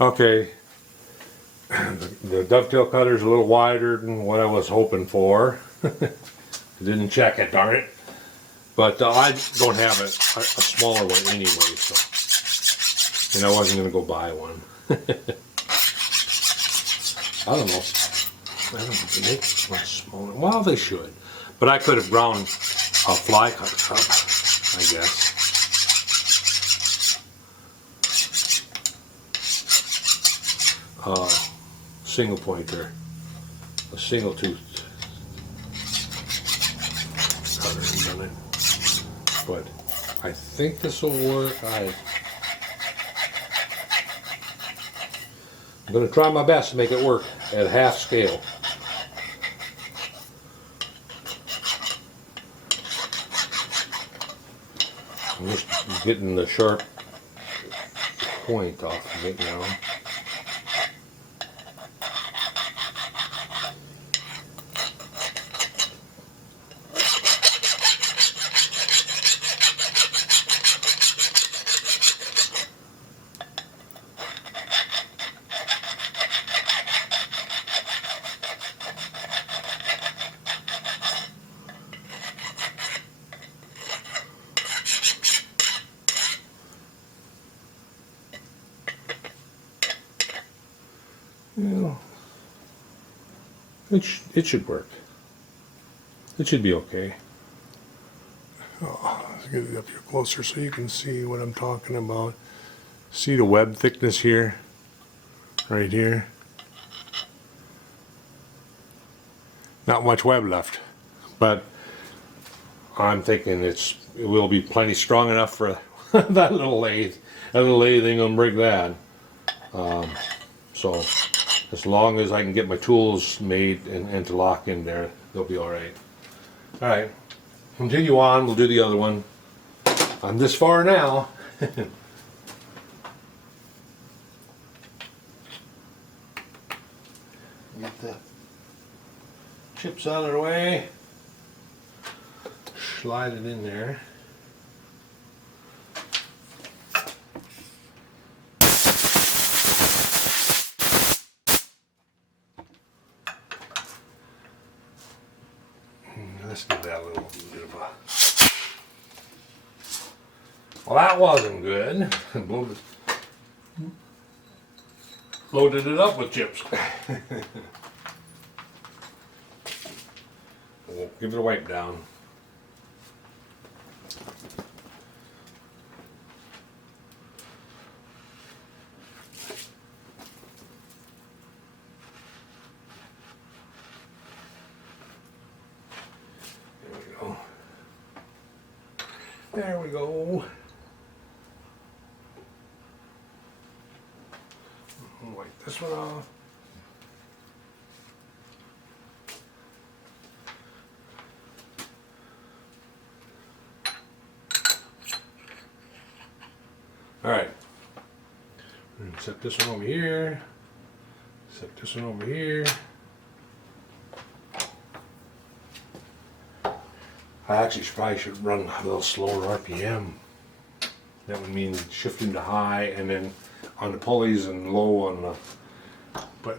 Okay, the dovetail cutter is a little wider than what I was hoping for. Didn't check it, darn it. But I don't have a smaller one anyway, so. And I wasn't going to go buy one. I don't know. I don't know if they make one smaller. Well, they should. But I could have ground a fly cutter up, I guess. Single pointer. A single tooth cutter and done it. But I think this will work. I'm going to try my best to make it work at half scale. I'm just getting the sharp point off of it now. Yeah, it should work. It should be okay. Oh, let's get it up here closer so you can see what I'm talking about. See the web thickness here? Right here. Not much web left, but I'm thinking it will be plenty strong enough for that little lathe. That little lathe ain't gonna break that. So as long as I can get my tools made and to lock in there, they'll be alright. Alright, continue on, we'll do the other one. I'm this far now. Get the chips out of the way. Slide it in there. Let's give that a little bit of a... Well, that wasn't good. Loaded it up with chips. We'll give it a wipe down. There we go. Wipe this one off. Alright. Set this one over here. Set this one over here. I actually probably should run a little slower RPM. That would mean shifting to high and then on the pulleys and low on the, but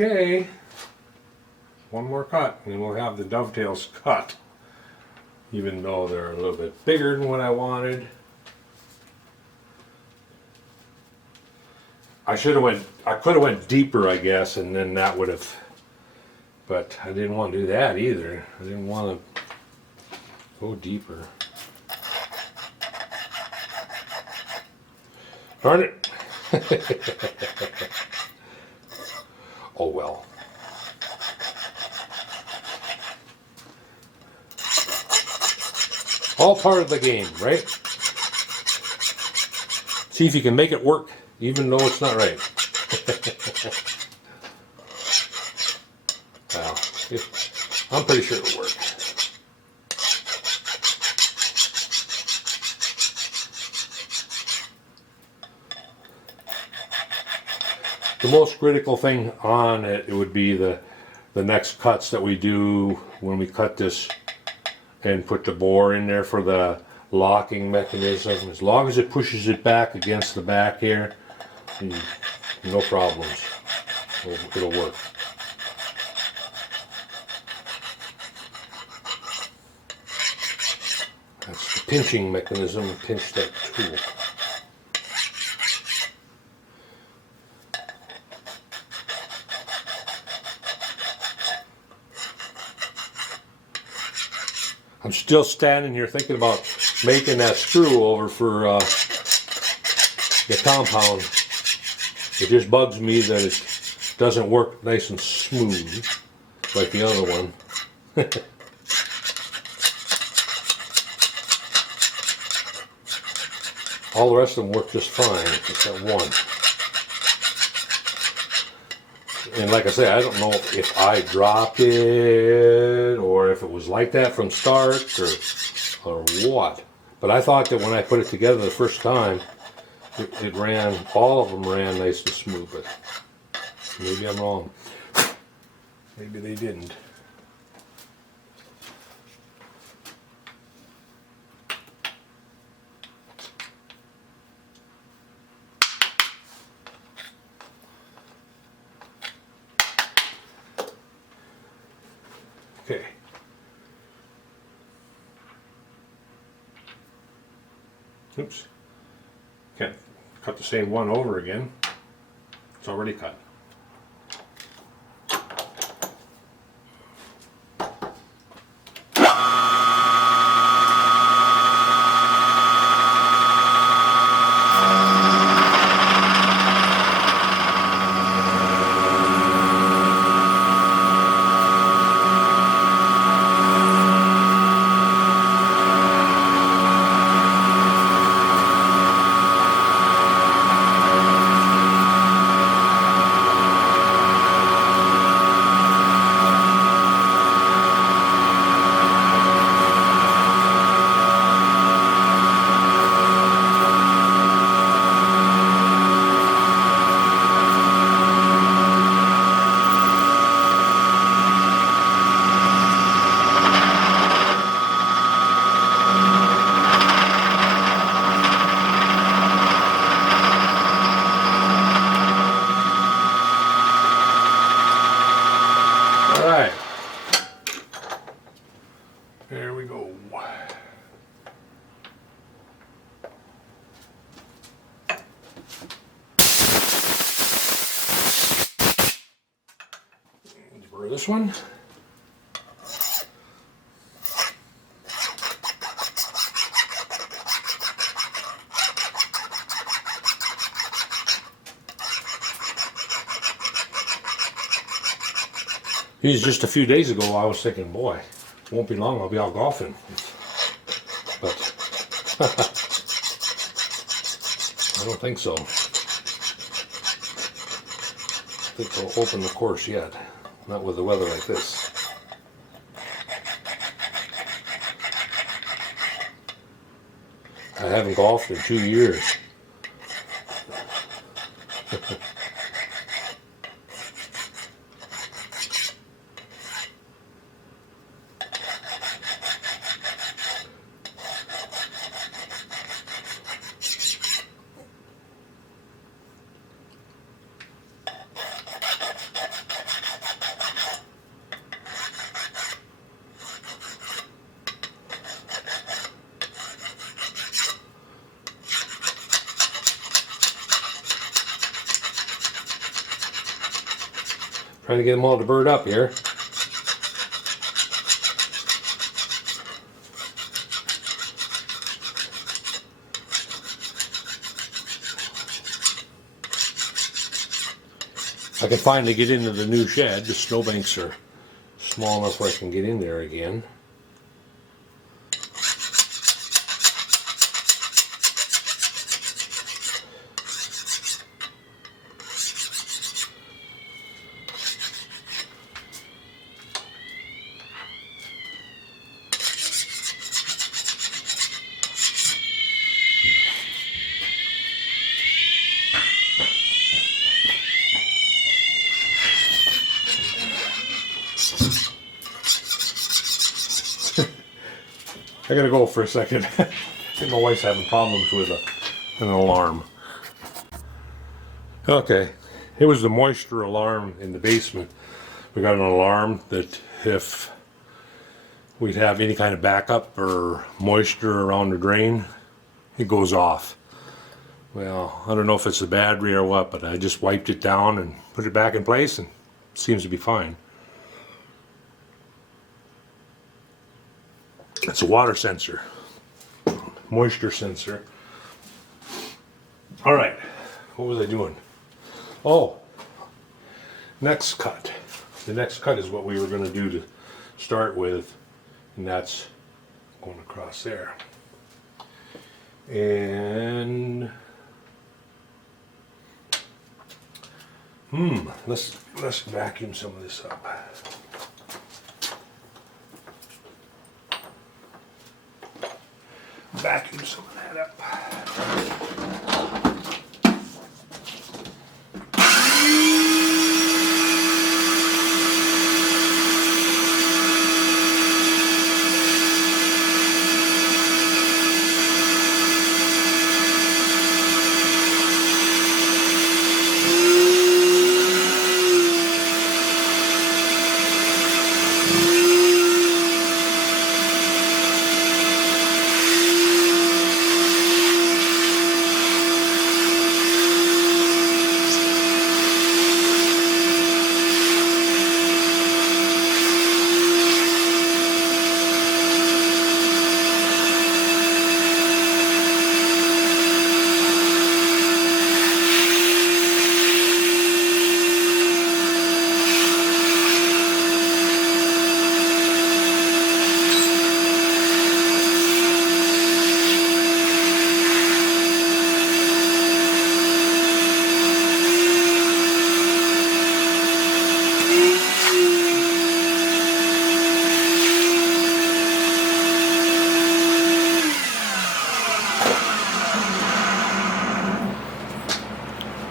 okay, one more cut and we'll have the dovetails cut, even though they're a little bit bigger than what I wanted. I could have went deeper, I guess, and then that would have, but I didn't want to do that either. I didn't want to go deeper. Darn it. Oh well. All part of the game, right? See if you can make it work, even though it's not right. Well, I'm pretty sure it'll work. The most critical thing on it would be the next cuts that we do when we cut this and put the bore in there for the locking mechanism. As long as it pushes it back against the back here, no problems. It'll work. That's the pinching mechanism. Pinch that tool. I'm still standing here thinking about making that screw over for the compound. It just bugs me that it doesn't work nice and smooth like the other one. All the rest of them work just fine, except that one. And like I say, I don't know if I dropped it or if it was like that from start or what. But I thought that when I put it together the first time, it ran, all of them ran nice and smooth. But maybe I'm wrong. Maybe they didn't. Okay. Oops. Can't cut the same one over again. It's already cut. Alright, there we go. Burr this one. These just a few days ago, I was thinking, boy, it won't be long, I'll be out golfing. But I don't think so. I think they'll open the course yet. Not with the weather like this. I haven't golfed in 2 years. Trying to get them all to bird up here. I can finally get into the new shed. The snowbanks are small enough where I can get in there again. I gotta go for a second. I think my wife's having problems with an alarm. Okay, it was the moisture alarm in the basement. We got an alarm that if we'd have any kind of backup or moisture around the drain, it goes off. Well, I don't know if it's the battery or what, but I just wiped it down and put it back in place and it seems to be fine. It's a water sensor, moisture sensor. All right, what was I doing? Oh, next cut. The next cut is what we were going to do to start with, and that's going across there. And let's vacuum some of this up. Vacuum some of that up.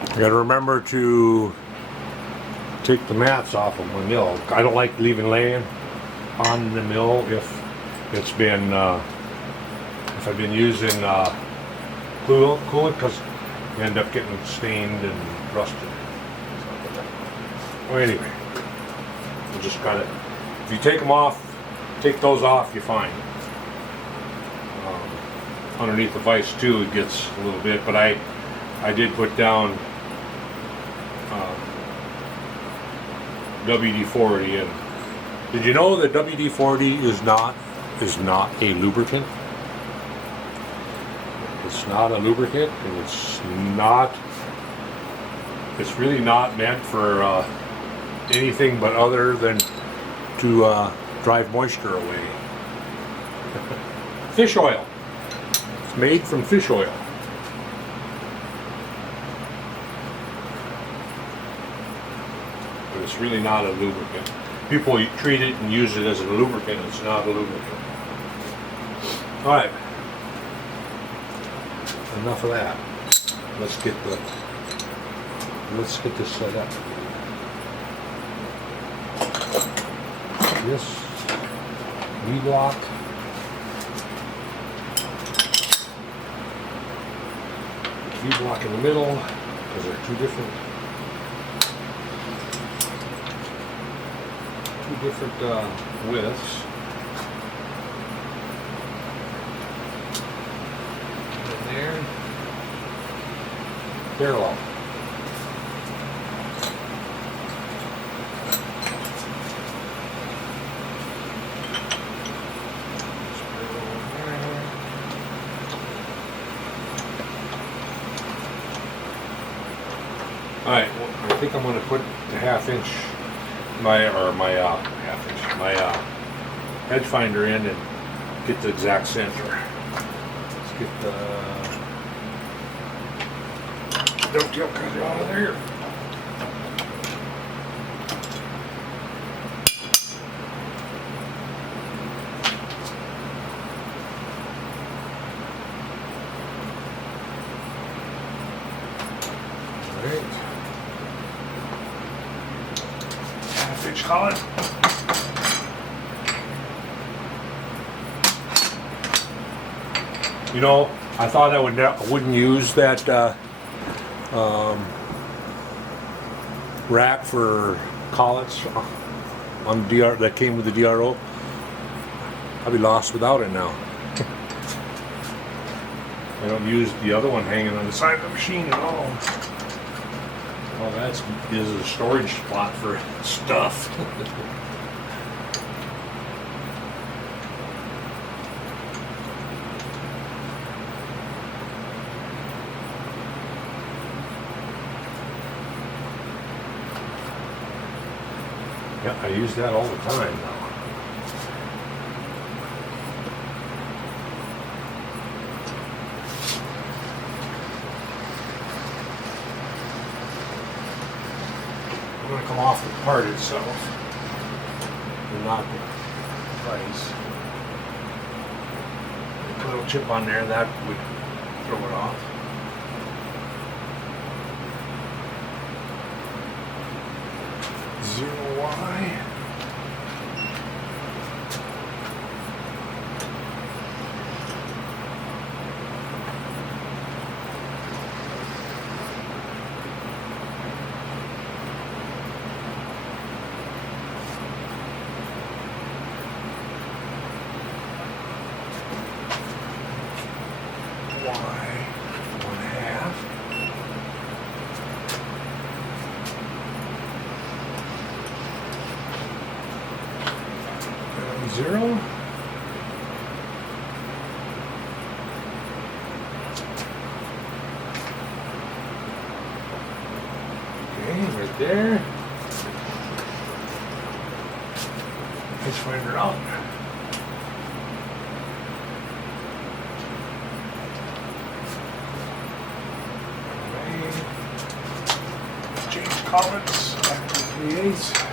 I gotta remember to take the mats off of my mill. I don't like leaving laying on the mill if it's been, if I've been using coolant, because you end up getting stained and rusted. Well, anyway, we'll just kind of, if you take them off, take those off, you're fine. Underneath the vise too, it gets a little bit, but I did put down WD-40, and did you know that WD-40 is not a lubricant? It's not a lubricant, and it's really not meant for anything but other than to drive moisture away. Fish oil. It's made from fish oil. But it's really not a lubricant. People treat it and use it as a lubricant. It's not a lubricant. All right. Enough of that. Let's get this set up. This V-block. V-block in the middle, because they're two different widths. And there, parallel. Alright, well, I think I'm going to put the half-inch, my edge finder in and get the exact center. Let's get the dovetail cutter out of there. Alright. Half-inch collet. You know, I thought I wouldn't use that rack for collets on DR that came with the DRO. I'll be lost without it now. I don't use the other one hanging on the side of the machine at all. All that is a storage spot for stuff. Yeah, I use that all the time now. I'm going to come off the part itself and not the price. Put a little chip on there, that would throw it off. Zero Y. Zero. Okay, right there. Let's find her out. Okay. Change collets back to 3/8.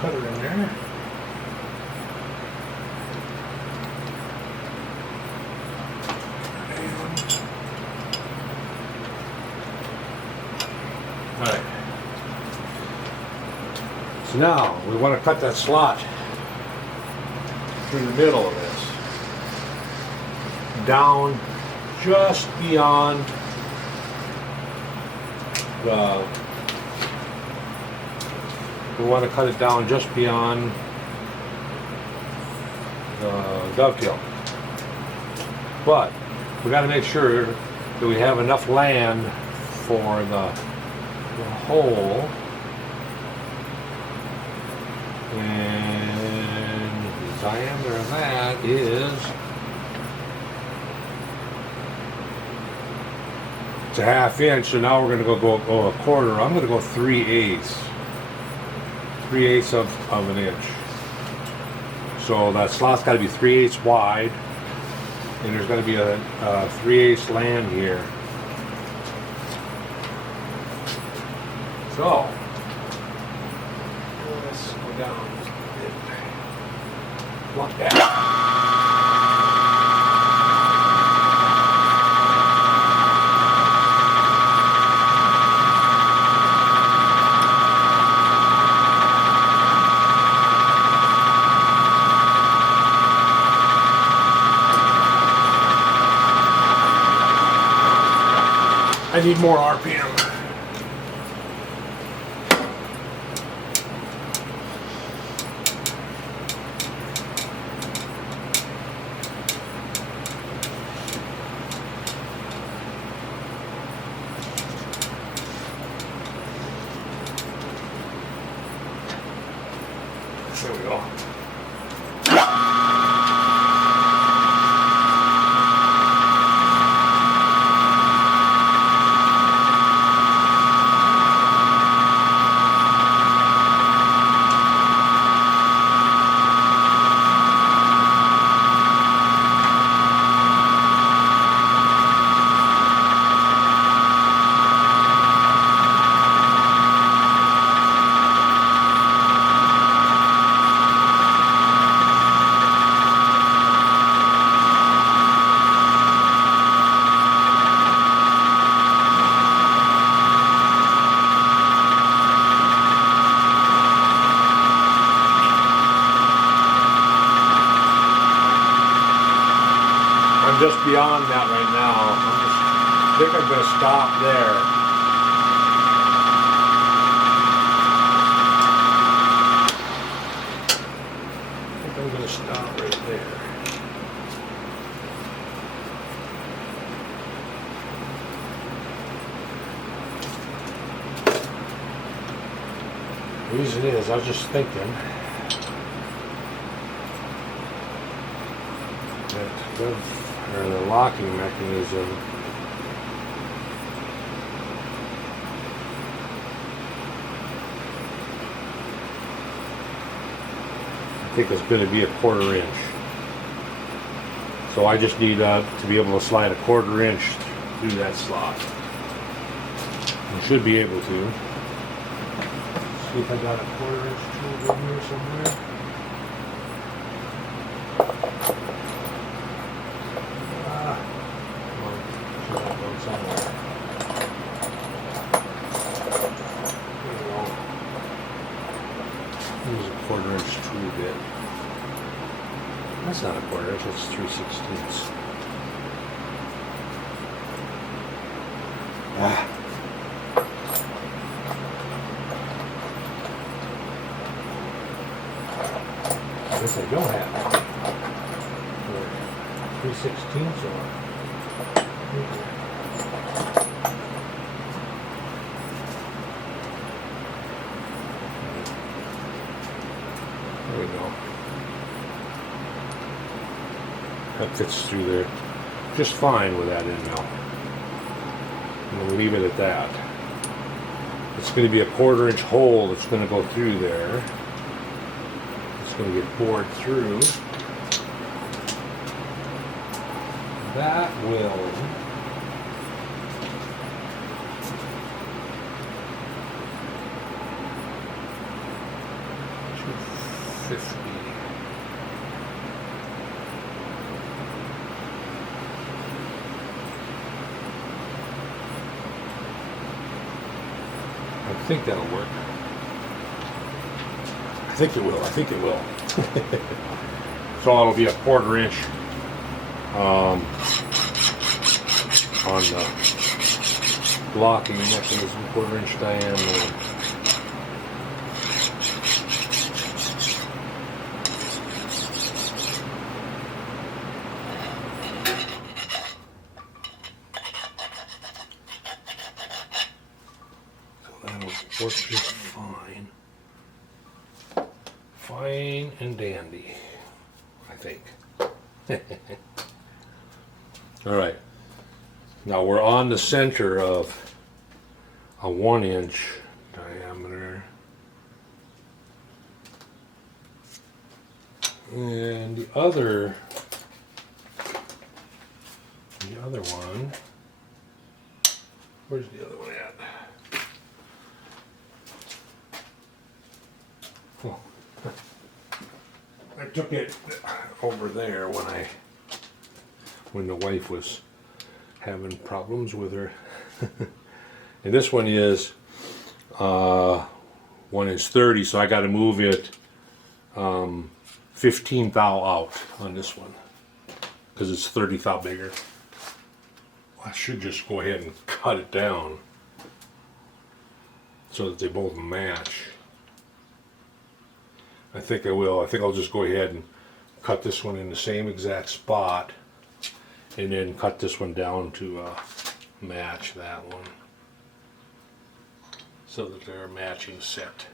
Cutter in there. Alright. So now we want to cut that slot through the middle of this. Down just beyond the we want to cut it down just beyond the dovetail. But we got to make sure that we have enough land for the hole. And the diameter of that is, it's a 1/2 inch, so now we're going to go a quarter. I'm going to go 3/8. 3/8 of an inch. So that slot's got to be 3/8 wide, and there's got to be a 3/8 land here. So let's go down just a bit. Like that. I need more RPM. There we go. Just beyond that right now. I think I'm going to stop there. I think I'm going to stop right there. The reason is, I was just thinking that or the locking mechanism I think it's going to be a 1/4 inch, so I just need to be able to slide a 1/4 inch through that slot. I should be able to. See if I got a 1/4 inch tool in here somewhere. That's not a 1/4 inch, that's 3/16. I guess I don't have it. 3/16 or there we go. That fits through there just fine with that end mill. I'm going to leave it at that. It's going to be a 1/4 inch hole that's going to go through there. It's going to get bored through. That will $250. I think that'll work. I think it will. I think it will. So it'll be a 1/4 inch on the locking mechanism, 1/4 inch diameter. Work just fine. Fine and dandy, I think. All right. Now we're on the center of a 1 inch diameter. And the other one, where's the other one at? Oh, I took it over there when the wife was having problems with her. And this one is 1 inch 30, so I got to move it 15 thou out on this one because it's 30 thou bigger. I should just go ahead and cut it down so that they both match. I think I will. I think I'll just go ahead and cut this one in the same exact spot and then cut this one down to match that one so that they're a matching set.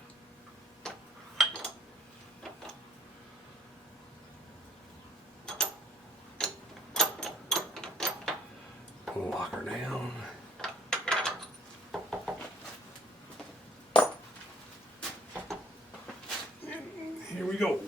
lock her down. Here we go.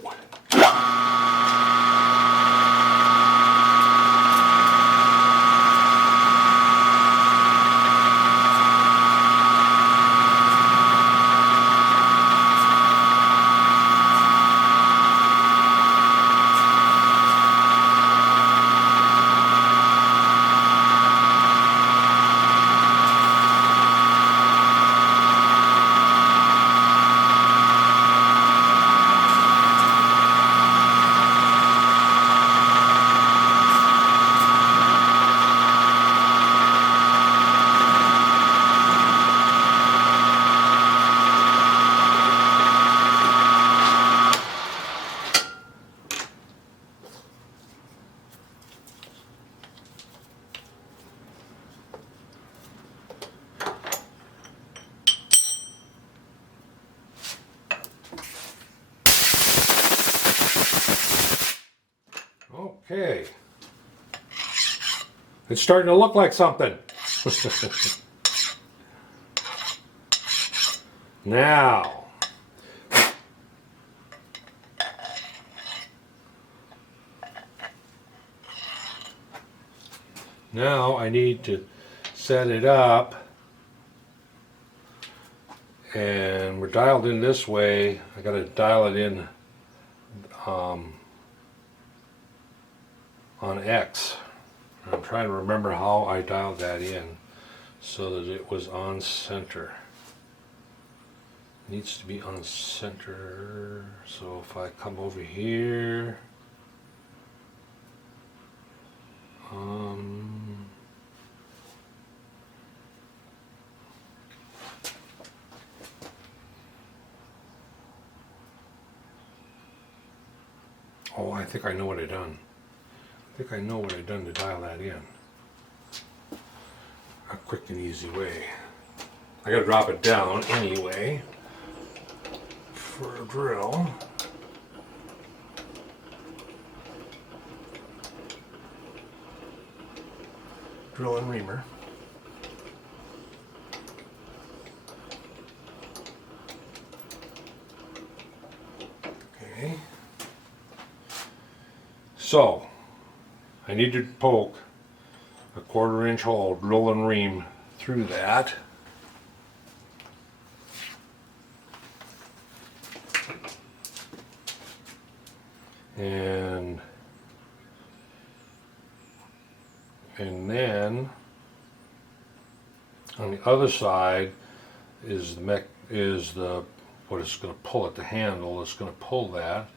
Okay. It's starting to look like something. Now, I need to set it up, and we're dialed in this way. I got to dial it in on X. I'm trying to remember how I dialed that in so that it was on center. It needs to be on center. So if I come over here, oh, I think I know what I done. I think I know what I done to dial that in. A quick and easy way. I gotta drop it down anyway for a drill. Drill and reamer. Okay. So, I need to poke a 1/4 inch hole, drill and ream through that. And then on the other side is the what it's going to pull at the handle. It's going to pull that.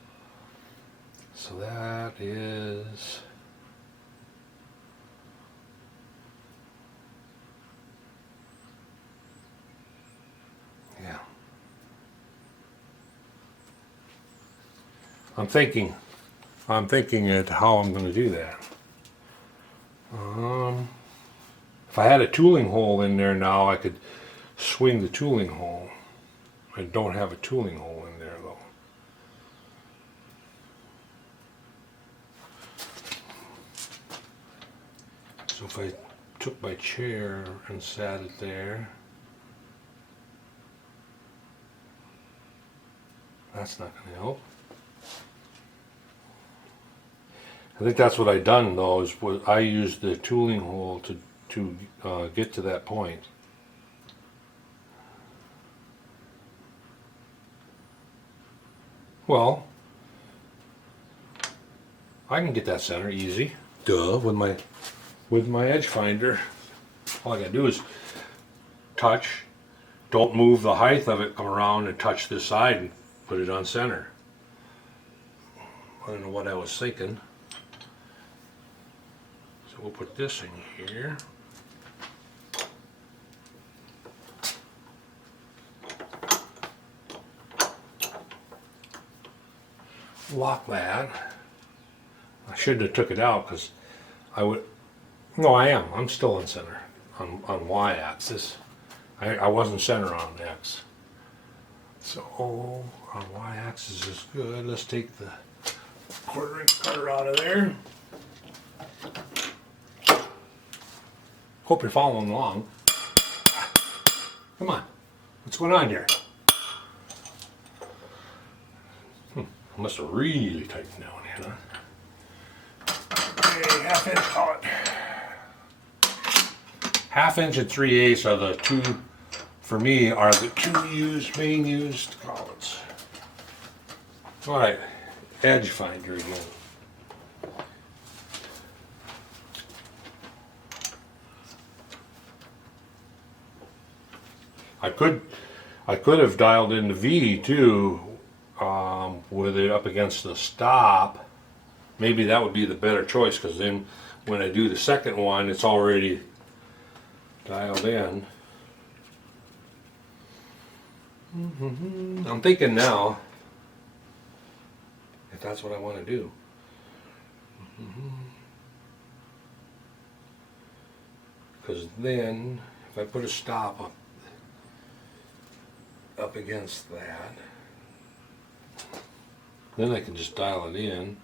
So that is I'm thinking at how I'm going to do that. If I had a tooling hole in there now, I could swing the tooling hole. I don't have a tooling hole in there though. So if I took my chair and sat it there, that's not going to help. I think that's what I done though, is I used the tooling hole to get to that point. Well, I can get that center easy. Duh, with my edge finder. All I gotta do is touch, don't move the height of it, come around and touch this side and put it on center. I don't know what I was thinking. So we'll put this in here. Lock that. I shouldn't have took it out because I would. No, I am. I'm still in center on Y-axis. I wasn't center on X. So on Y-axis is good. Let's take the 1/4 inch cutter out of there. Hope you're following along. Come on. What's going on here? I must have really tightened down here, huh? Okay, half-inch collet. Half-inch and 3/8 are the two, for me, are the two main used collets. Alright, edge finder again. I could have dialed in the V too, with it up against the stop. Maybe that would be the better choice, because then when I do the second one, it's already dialed in. I'm thinking now, if that's what I want to do. Because then, if I put a stop up against that, then I can just dial it in.